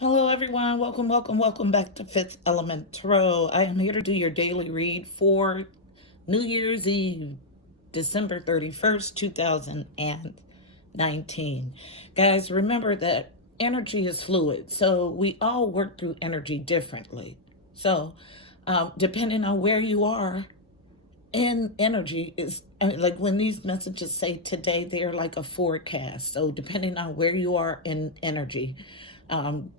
Hello, everyone. Welcome back to Fifth Element Tarot. I am here to do your daily read for New Year's Eve, December 31st, 2019. Guys, remember that energy is fluid, so we all work through energy differently. So, depending on where you are in energy is like when these messages say today, they're like a forecast. So depending on where you are in energy,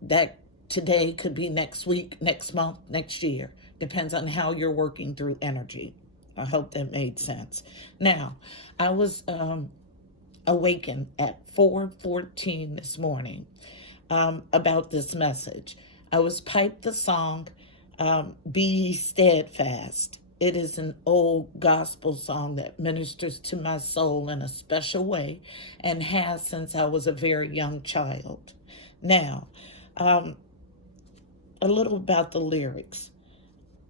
that today could be next week, next month, next year. Depends on how you're working through energy. I hope that made sense. Now, I was awakened at 4:14 this morning about this message. I was piped the song, Be Steadfast. It is an old gospel song that ministers to my soul in a special way and has since I was a very young child. Now, a little about the lyrics.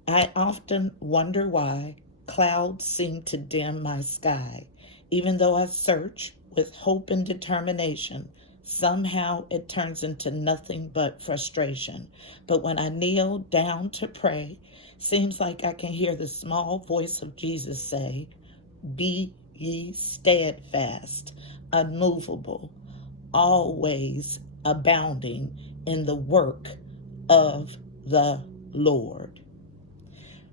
I often wonder why clouds seem to dim my sky. Even though I search with hope and determination, somehow it turns into nothing but frustration. But when I kneel down to pray, seems like I can hear the small voice of Jesus say, Be ye steadfast, unmovable, always abounding in the work of the Lord.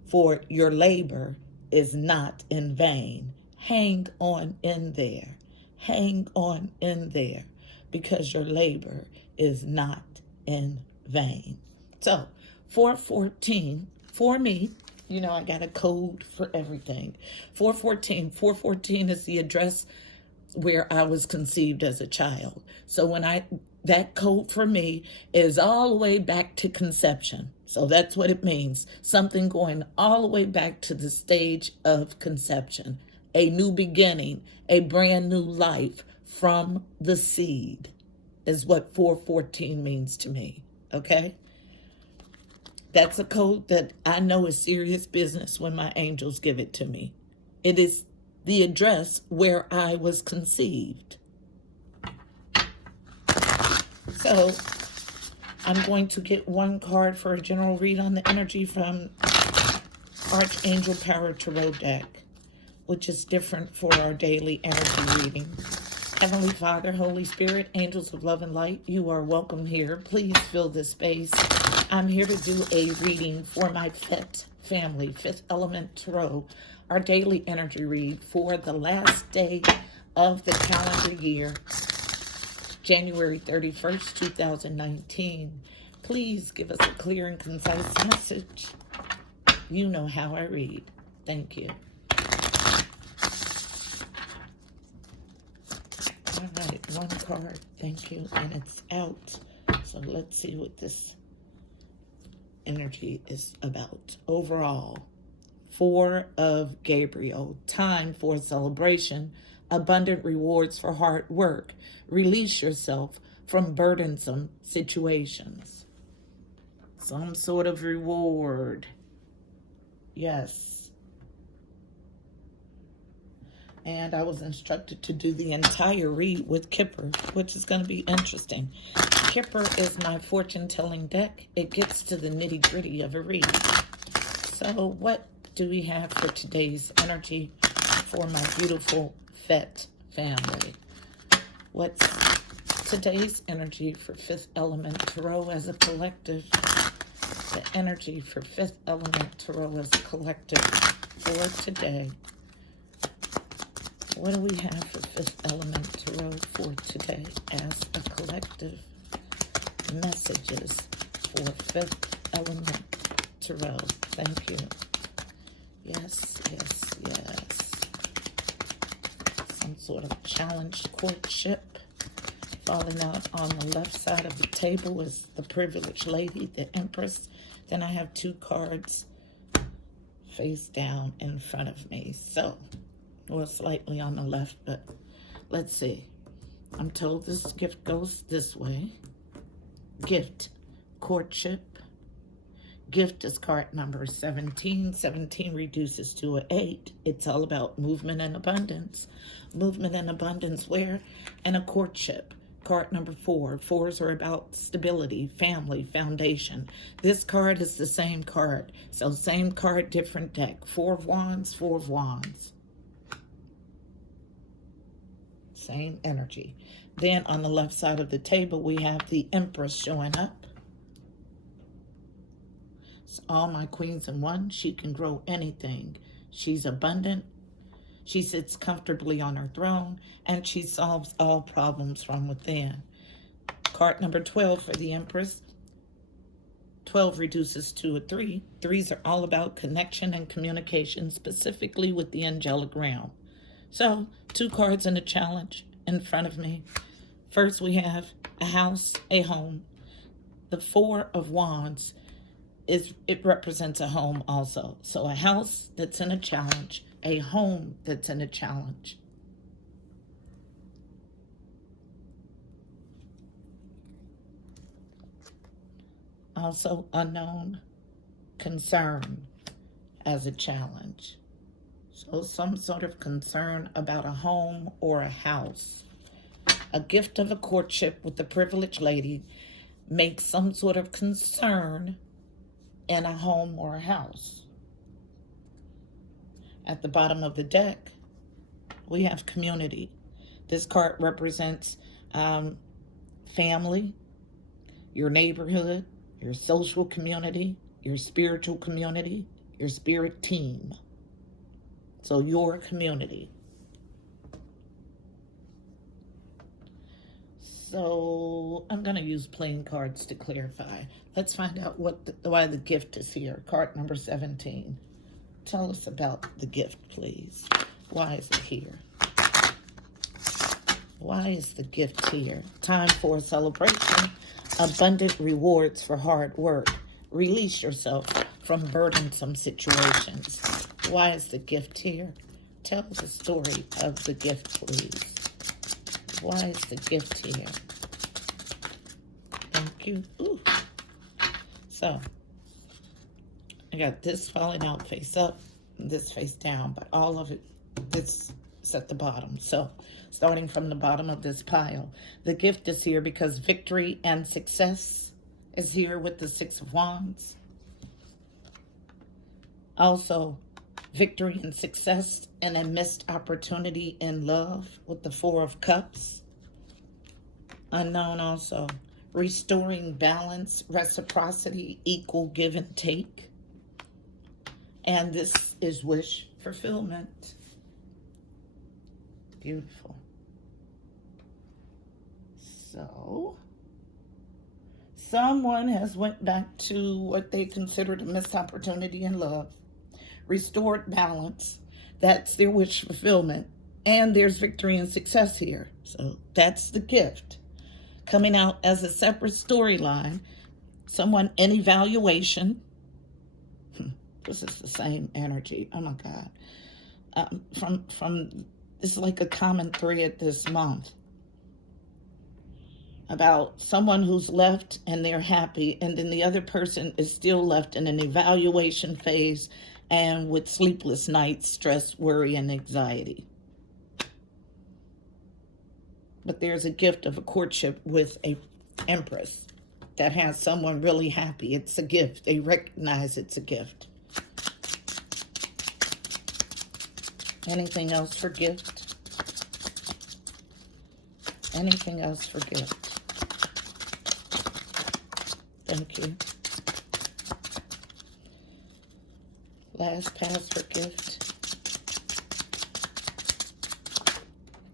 For your labor is not in vain. Hang on in there. Hang on in there, because your labor is not in vain. So, 414, for me, you know, I got a code for everything. 414 is the address where I was conceived as a child. So that code for me is all the way back to conception. So that's what it means. Something going all the way back to the stage of conception. A new beginning, a brand new life from the seed is what 414 means to me. Okay? That's a code that I know is serious business when my angels give it to me. It is the address where I was conceived. So I'm going to get one card for a general read on the energy from Archangel Power Tarot deck, which is different for our daily energy reading. Heavenly Father, Holy Spirit, angels of love and light, you are welcome here. Please fill this space. I'm here to do a reading for my FET family, Fifth Element Tarot, our daily energy read for the last day of the calendar year, January 31st, 2019. Please give us a clear and concise message. You know how I read. Thank you. All right, one card. Thank you. And it's out. So let's see what this energy is about. Overall, 4 of Gabriel. Time for celebration. Abundant rewards for hard work. Release yourself from burdensome situations. Some sort of reward. Yes. And I was instructed to do the entire read with Kipper, which is going to be interesting. Kipper is my fortune-telling deck. It gets to the nitty-gritty of a read. So what do we have for today's energy for my beautiful FET family? What's today's energy for Fifth Element Tarot as a collective? The energy for Fifth Element Tarot as a collective for today. What do we have for Fifth Element Tarot for today as a collective? Messages for Fifth Element Tarot. Thank you. Yes. Some sort of challenged courtship. Falling out on the left side of the table is the privileged lady, the Empress. Then I have 2 cards face down in front of me. So, well, slightly on the left, but let's see. I'm told this gift goes this way. Gift, courtship. Gift is card number 17. 17 reduces to an 8. It's all about movement and abundance. Movement and abundance where? In a courtship. Card number 4. 4s are about stability, family, foundation. This card is the same card. So same card, different deck. 4 of Wands, 4 of Wands. Same energy. Then on the left side of the table, we have the Empress showing up. It's all my queens in one. She can grow anything. She's abundant. She sits comfortably on her throne, and she solves all problems from within. Card number 12 for the Empress. 12 reduces to a 3. 3s are all about connection and communication, specifically with the angelic realm. So, 2 cards and a challenge in front of me. First, we have a house, a home. The 4 of Wands, it represents a home also. So, a house that's in a challenge, a home that's in a challenge. Also, unknown concern as a challenge. So some sort of concern about a home or a house. A gift of a courtship with the privileged lady makes some sort of concern in a home or a house. At the bottom of the deck, we have community. This card represents family, your neighborhood, your social community, your spiritual community, your spirit team. So your community. So I'm going to use plain cards to clarify. Let's find out why the gift is here. Card number 17. Tell us about the gift, please. Why is it here? Why is the gift here? Time for a celebration. Abundant rewards for hard work. Release yourself from burdensome situations. Why is the gift here? Tell the story of the gift, please. Why is the gift here? Thank you. Ooh. So, I got this falling out face up, and this face down, but all of it, this is at the bottom. So, starting from the bottom of this pile, the gift is here because victory and success is here with the 6 of Wands. Also, victory and success and a missed opportunity in love with the 4 of Cups. Unknown also. Restoring balance, reciprocity, equal give and take. And this is wish fulfillment. Beautiful. So, someone has went back to what they considered a missed opportunity in love. Restored balance. That's their wish fulfillment. And there's victory and success here. So that's the gift. Coming out as a separate storyline. Someone in evaluation. This is the same energy. Oh my God. This is like a common thread this month. About someone who's left and they're happy, and then the other person is still left in an evaluation phase and with sleepless nights, stress, worry, and anxiety. But there's a gift of a courtship with a Empress that has someone really happy. It's a gift. They recognize it's a gift. Anything else for gift? Anything else for gift? Thank you. Last pass for gift.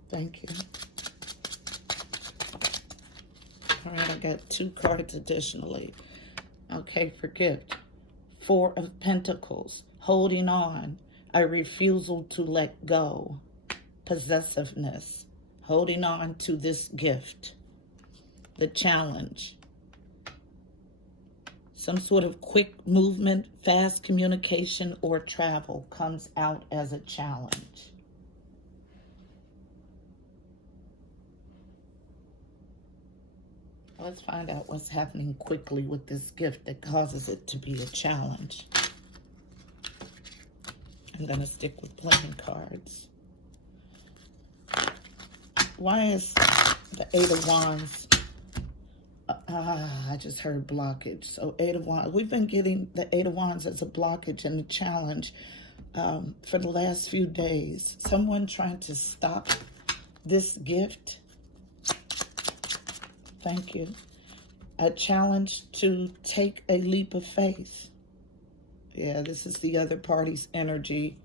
Thank you. All right, I got 2 cards additionally. Okay, for gift. 4 of Pentacles. Holding on. A refusal to let go. Possessiveness. Holding on to this gift. The challenge. Some sort of quick movement, fast communication, or travel comes out as a challenge. Let's find out what's happening quickly with this gift that causes it to be a challenge. I'm going to stick with playing cards. Why is The Eight of Wands. I just heard blockage. So Eight of Wands. We've been getting the Eight of Wands as a blockage and a challenge for the last few days. Someone trying to stop this gift. Thank you. A challenge to take a leap of faith. Yeah, this is the other party's energy.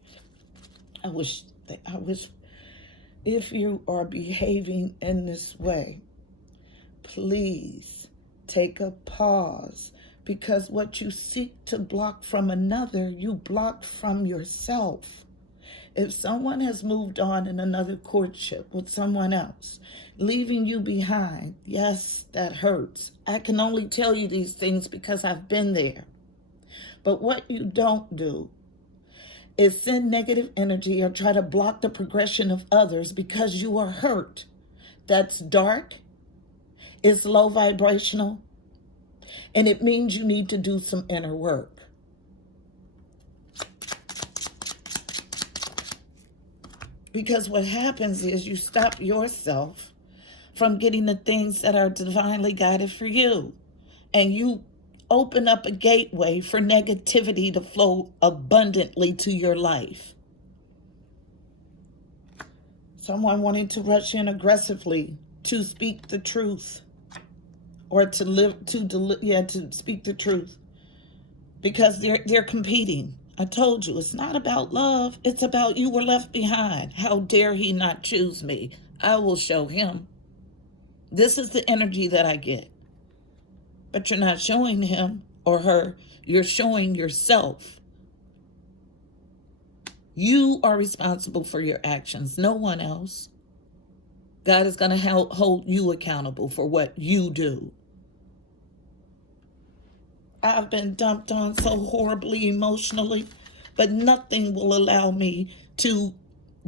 I wish if you are behaving in this way, please take a pause, because what you seek to block from another, you block from yourself. If someone has moved on in another courtship with someone else, leaving you behind, yes, that hurts. I can only tell you these things because I've been there. But what you don't do is send negative energy or try to block the progression of others because you are hurt. That's dark. It's low vibrational. And it means you need to do some inner work. Because what happens is you stop yourself from getting the things that are divinely guided for you. And you open up a gateway for negativity to flow abundantly to your life. Someone wanting to rush in aggressively to speak the truth, or to speak the truth, because they're competing. I told you, it's not about love. It's about you were left behind. How dare he not choose me? I will show him. This is the energy that I get. But you're not showing him or her. You're showing yourself. You are responsible for your actions, no one else. God is going to hold you accountable for what you do. I've been dumped on so horribly emotionally, but nothing will allow me to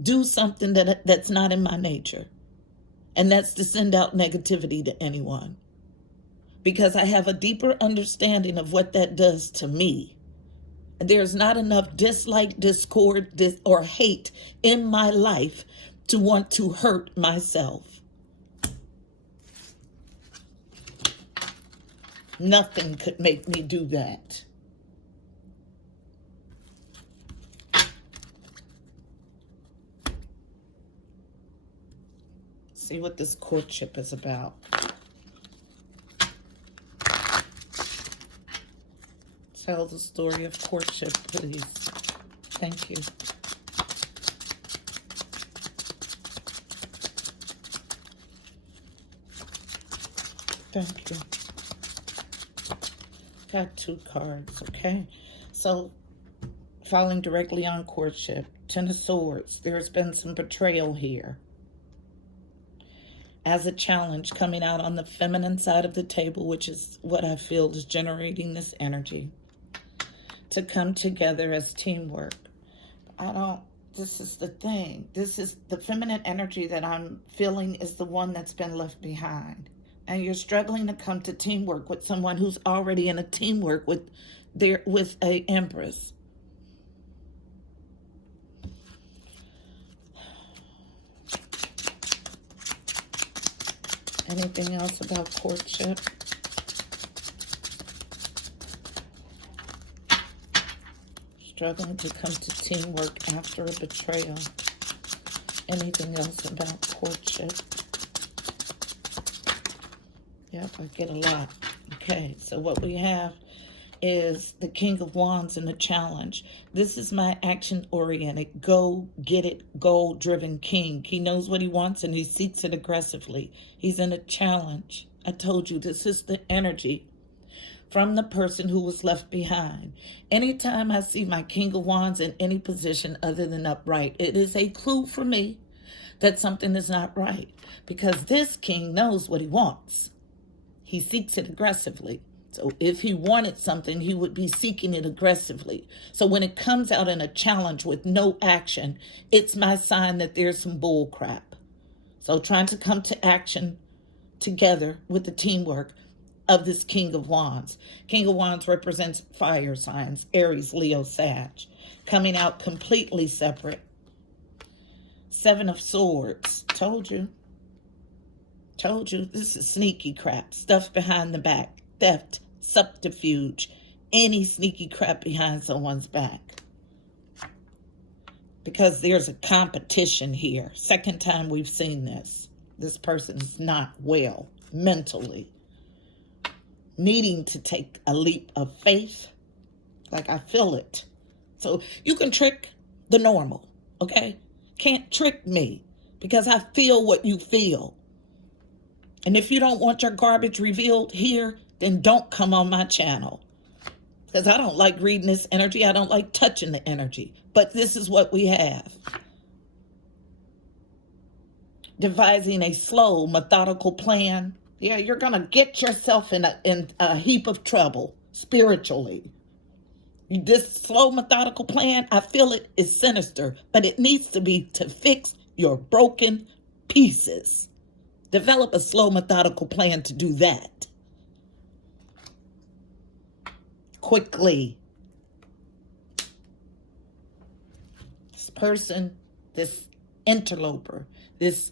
do something that's not in my nature. And that's to send out negativity to anyone. Because I have a deeper understanding of what that does to me. There's not enough dislike, discord, or hate in my life to want to hurt myself. Nothing could make me do that. See what this courtship is about. Tell the story of courtship, please. Thank you. Thank you. Got 2 cards, okay? So, falling directly on courtship, Ten of Swords. There's been some betrayal here. As a challenge coming out on the feminine side of the table, which is what I feel is generating this energy. To come together as teamwork. This is the thing. This is the feminine energy that I'm feeling is the one that's been left behind. And you're struggling to come to teamwork with someone who's already in a teamwork with a Empress. Anything else about courtship? Struggling to come to teamwork after a betrayal. Anything else about courtship? Yep, I get a lot. Okay, so what we have is the King of Wands and the challenge. This is my action-oriented, go get it, goal-driven king. He knows what he wants and he seeks it aggressively. He's in a challenge. I told you, this is the energy from the person who was left behind. Anytime I see my King of Wands in any position other than upright, it is a clue for me that something is not right, because this king knows what he wants. He seeks it aggressively. So if he wanted something, he would be seeking it aggressively. So when it comes out in a challenge with no action, it's my sign that there's some bull crap. So trying to come to action together with the teamwork of this King of Wands. King of Wands represents fire signs, Aries, Leo, Sag, coming out completely separate. Seven of Swords, told you. Told you, this is sneaky crap. Stuff behind the back. Theft, subterfuge, any sneaky crap behind someone's back. Because there's a competition here. Second time we've seen this. This person is not well mentally. Needing to take a leap of faith. Like, I feel it. So you can trick the normal, okay? Can't trick me because I feel what you feel. And if you don't want your garbage revealed here, then don't come on my channel. Because I don't like reading this energy. I don't like touching the energy. But this is what we have. Devising a slow, methodical plan. Yeah, you're going to get yourself in a heap of trouble spiritually. This slow, methodical plan, I feel it is sinister. But it needs to be to fix your broken pieces. Develop a slow, methodical plan to do that. Quickly. This person, this interloper, this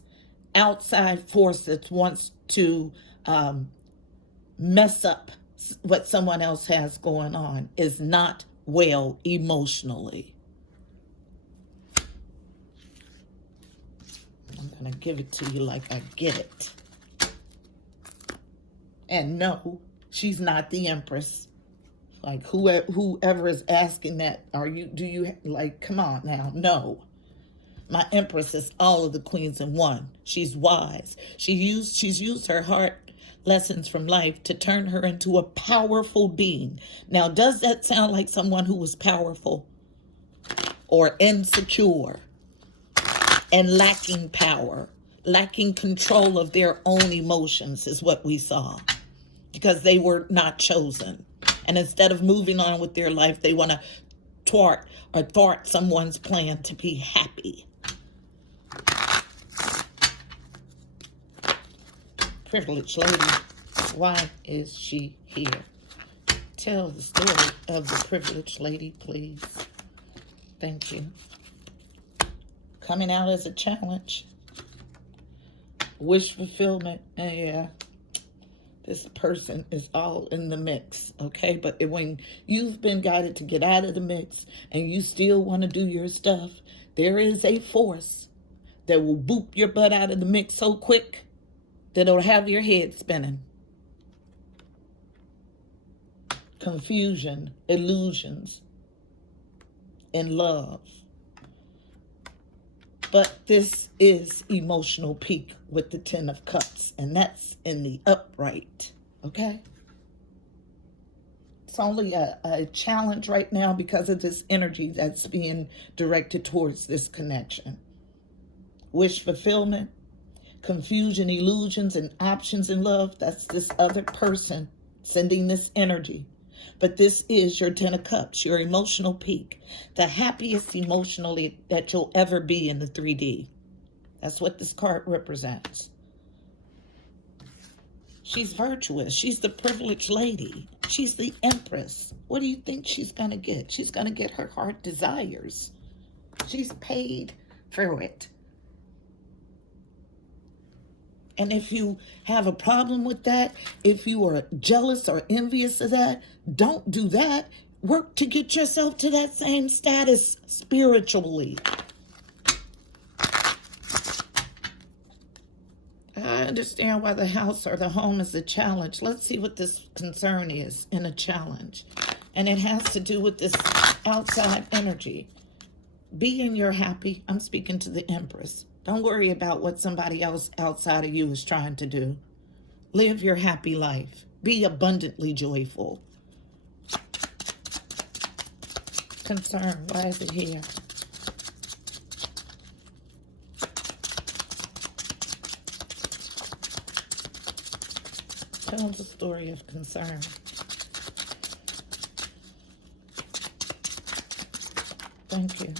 outside force that wants to mess up what someone else has going on is not well emotionally. I'm going to give it to you like I get it. And no, she's not the Empress. Like, whoever is asking that, come on now, no. My Empress is all of the queens in one. She's wise. She's used her heart lessons from life to turn her into a powerful being. Now, does that sound like someone who was powerful or insecure and lacking power, lacking control of their own emotions is what we saw, because they were not chosen. And instead of moving on with their life, they want to thwart someone's plan to be happy. Privileged lady, why is she here? Tell the story of the privileged lady, please. Thank you. Coming out as a challenge. Wish fulfillment. Yeah. This person is all in the mix, okay? But when you've been guided to get out of the mix and you still want to do your stuff, there is a force that will boop your butt out of the mix so quick that it'll have your head spinning. Confusion, illusions, and love. But this is emotional peak with the 10 of Cups, and that's in the upright, okay? It's only a challenge right now because of this energy that's being directed towards this connection. Wish fulfillment, confusion, illusions, and options in love. That's this other person sending this energy. But this is your 10 of Cups, your emotional peak, the happiest emotionally that you'll ever be in the 3D. That's what this card represents. She's virtuous. She's the privileged lady. She's the Empress. What do you think she's going to get? She's going to get her heart desires. She's paid for it. And if you have a problem with that, if you are jealous or envious of that, don't do that. Work to get yourself to that same status spiritually. I understand why the house or the home is a challenge. Let's see what this concern is in a challenge. And it has to do with this outside energy. Being your happy, I'm speaking to the Empress. Don't worry about what somebody else outside of you is trying to do. Live your happy life. Be abundantly joyful. Concern, why is it here? Tell the story of concern. Thank you.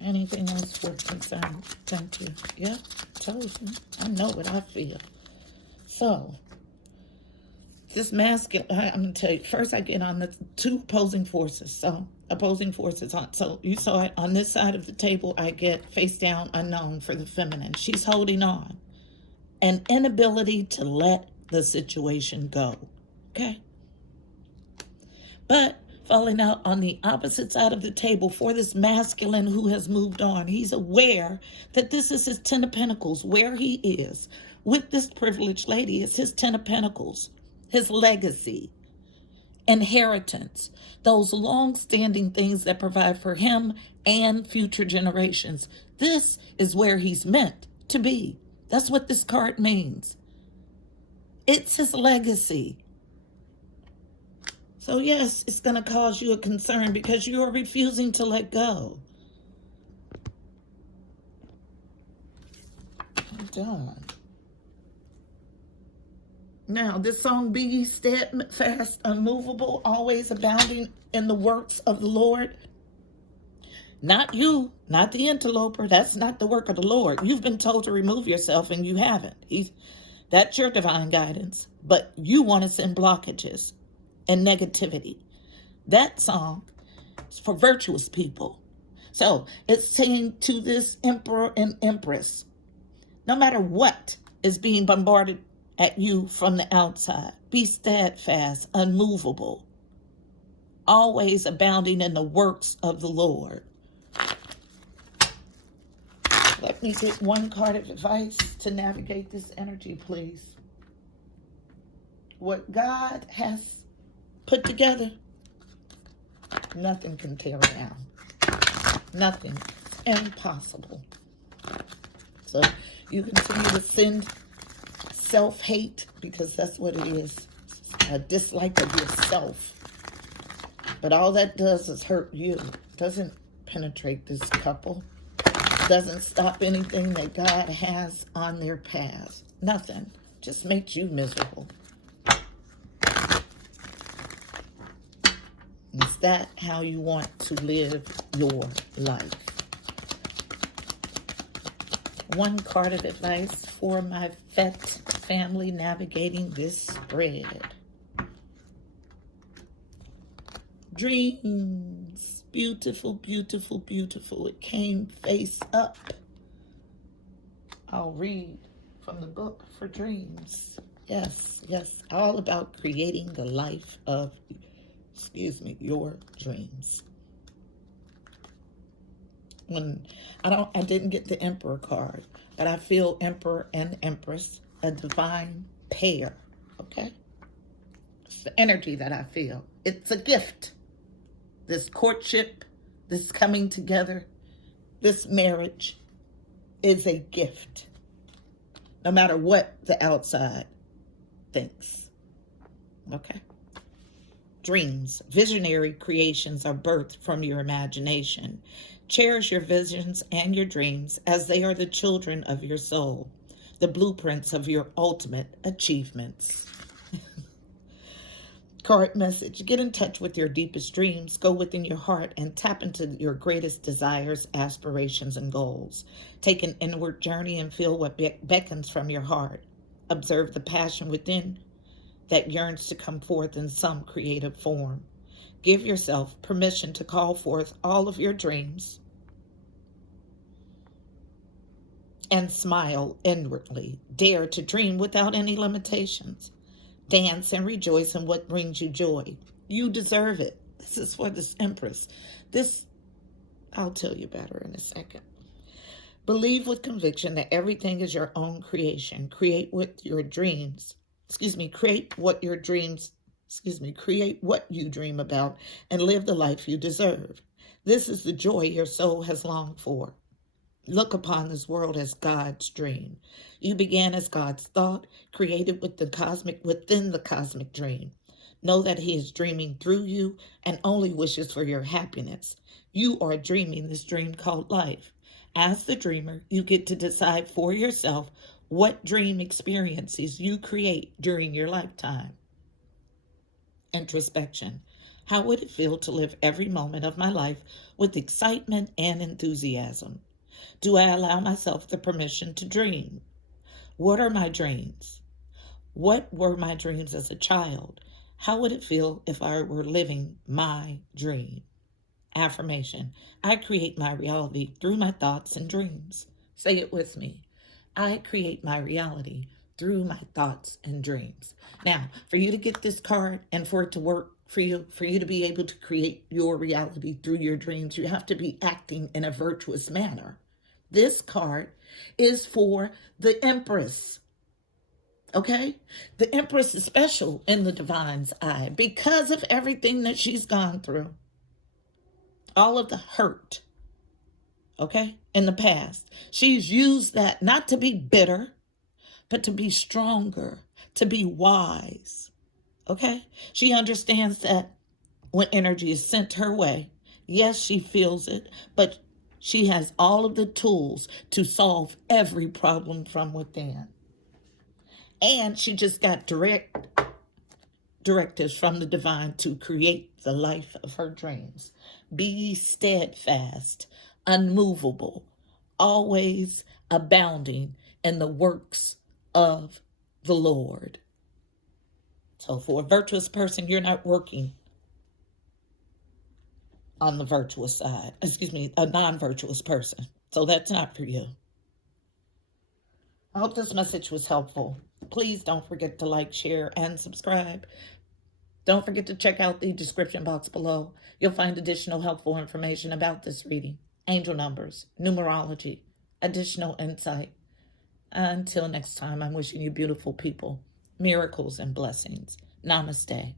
Anything else for concern? Thank you. Yeah, told you. I know what I feel. So, this masculine, I'm going to tell you, first I get on the two opposing forces. So, opposing forces on. So, you saw it on this side of the table, I get face down unknown for the feminine. She's holding on. an inability to let the situation go. Okay? But falling out on the opposite side of the table for this masculine who has moved on, he's aware that this is his 10 of Pentacles. Where he is with this privileged lady is his 10 of Pentacles, his legacy, inheritance, those long-standing things that provide for him and future generations. This is where he's meant to be. That's what this card means. It's his legacy. So yes, it's going to cause you a concern because you are refusing to let go. Hold on. Now, this song, be ye steadfast, unmovable, always abounding in the works of the Lord. Not you, not the interloper. That's not the work of the Lord. You've been told to remove yourself and you haven't. That's your divine guidance. But you want to send blockages and negativity. That song is for virtuous people. So it's saying to this emperor and empress, no matter what is being bombarded at you from the outside, be steadfast, unmovable, always abounding in the works of the Lord. Let me get one card of advice to navigate this energy, please. What God has put together, nothing can tear down. Nothing. Impossible. So you continue to send self-hate, because that's what it is. A dislike of yourself. But all that does is hurt you. It doesn't penetrate this couple. It doesn't stop anything that God has on their path. Nothing. Just makes you miserable. Is that how you want to live your life? One card of advice for my vet family navigating this spread. Dreams. Beautiful, beautiful, beautiful. It came face up. I'll read from the book for dreams. Yes, yes. All about creating the life of, your dreams. I didn't get the Emperor card, but I feel Emperor and Empress, a divine pair, okay? It's the energy that I feel. It's a gift. This courtship, this coming together, this marriage is a gift. No matter what the outside thinks, okay? Dreams, visionary creations are birthed from your imagination. Cherish your visions and your dreams as they are the children of your soul, the blueprints of your ultimate achievements. Card message: get in touch with your deepest dreams, go within your heart and tap into your greatest desires, aspirations, and goals. Take an inward journey and feel what beckons from your heart. Observe the passion within that yearns to come forth in some creative form. Give yourself permission to call forth all of your dreams and smile inwardly. Dare to dream without any limitations. Dance and rejoice in what brings you joy. You deserve it. This is for this Empress. I'll tell you better in a second. Believe with conviction that everything is your own creation. Create what you dream about and live the life you deserve. This is the joy your soul has longed for. Look upon this world as God's dream. You began as God's thought, created within the cosmic dream. Know that He is dreaming through you and only wishes for your happiness. You are dreaming this dream called life. As the dreamer, you get to decide for yourself what dream experiences you create during your lifetime. Introspection. How would it feel to live every moment of my life with excitement and enthusiasm? Do I allow myself the permission to dream? What are my dreams? What were my dreams as a child? How would it feel if I were living my dream? Affirmation. I create my reality through my thoughts and dreams. Say it with me. I create my reality through my thoughts and dreams. Now, for you to get this card and for it to work for you to be able to create your reality through your dreams, you have to be acting in a virtuous manner. This card is for the Empress. Okay? The Empress is special in the divine's eye because of everything that she's gone through. All of the hurt, okay, in the past. She's used that not to be bitter, but to be stronger, to be wise, okay? She understands that when energy is sent her way, yes, she feels it, but she has all of the tools to solve every problem from within. And she just got directives from the divine to create the life of her dreams. Be steadfast, unmovable, always abounding in the works of the Lord. So for a virtuous person, you're not working on the virtuous side. A non-virtuous person. So that's not for you. I hope this message was helpful. Please don't forget to like, share, and subscribe. Don't forget to check out the description box below. You'll find additional helpful information about this reading, angel numbers, numerology, additional insight. Until next time, I'm wishing you beautiful people, miracles and blessings. Namaste.